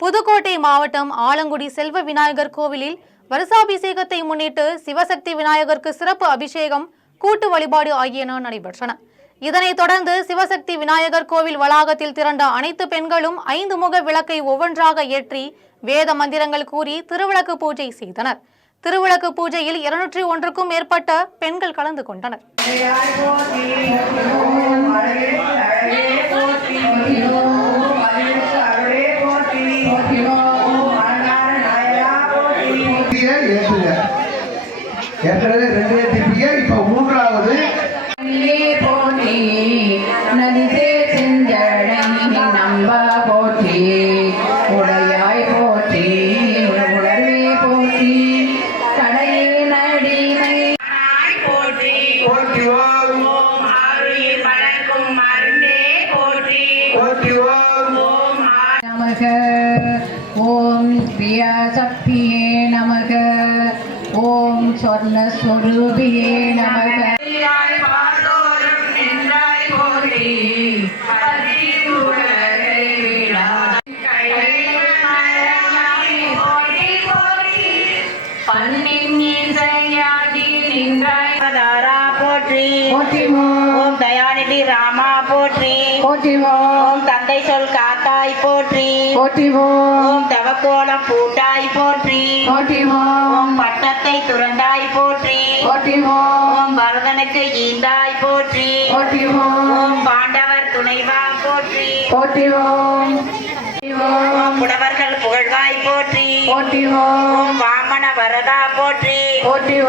புதுக்கோட்டை மாவட்டம் ஆலங்குடி செல்வ விநாயகர் கோவிலில் வருஷாபிஷேகத்தை முன்னிட்டு சிவசக்தி விநாயகருக்கு சிறப்பு அபிஷேகம், கூட்டு வழிபாடு ஆகியன நடைபெற்றன. இதனைத் தொடர்ந்து சிவசக்தி விநாயகர் கோவில் வளாகத்தில் திரண்ட அனைத்து பெண்களும் 5 முக விளக்கை ஒவ்வொன்றாக ஏற்றி வேத மந்திரங்கள் கூறி திருவிளக்கு பூஜை செய்தனர். திருவிளக்கு பூஜையில் 201க்கும் மேற்பட்ட பெண்கள் கலந்து கொண்டனர். ஏற்கனவே 2 ஏற்றிப்பீங்க, இப்போ 3வது ஓம் பிரியா சக்தியே நமக, ஓம் சொர்ண ஸ்வரூபியே நமக. ஓம் தயாநிதி ராமா போற்றி, ஓம் தந்தை சொல் காத்தாய் போற்றி, ஓம் தவக்கோலம் பூட்டாய் போற்றி, ஓம் பட்டத்தை துறந்தாய் போற்றி, ஓம் பரதனுக்கு ஈந்தாய் போற்றி, ஓம் பாண்டவர் துணைவா போற்றி, ஓம் புலவர்கள் புகழ்வாய் போற்றி, ஓம் வாமன வரதா போற்றி,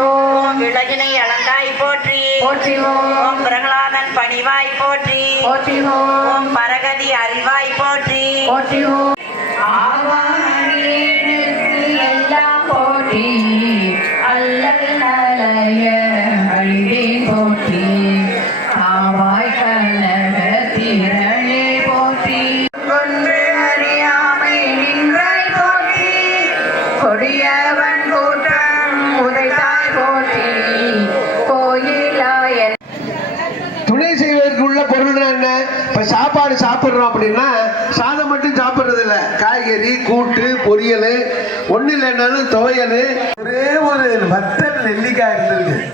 ஓம் விலகினை அளந்தாய் போற்றி, ஓம் பிரகலாதன் பணிவாய் போற்றி, ஓம் பரகதி அறிவாய் போற்றி, எல்லாம் போற்றி, அல்லல் நலய அழிவே போற்றி, ஆவாய் கண்ணக திரளே போற்றி, ஒன்று அறியாமை நின்றாய் போற்றி, கொடியவன் கூட்டம் உதைத்தாய் போற்றி, கோயிலாய. துணை செய்வதற்கு உள்ள பொருள் என்ன? இப்ப சாப்பாடு சாப்பிடுறோம் அப்படின்னா சாதம் மட்டும் சாப்பிடுறது இல்லை, காய்கறி, கூட்டு, பொரியல், ஒண்ணு இல்லைன்னாலும் துவையல், ஒரே ஒரு வத்தல் நெல்லிக்காய் இருந்திருக்கு.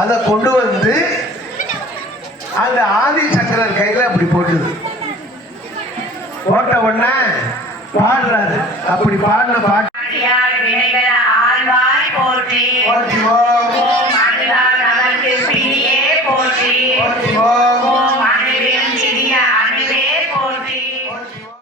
அதை கொண்டு வந்து அந்த ஆதி சங்கரன் கையில அப்படி போட்டுது. போட்ட உடனே பாடுறாரு. அப்படி பாடின பாட்டு வினைகள் ஆழ்வாய் போற்றி, போற்றிவோ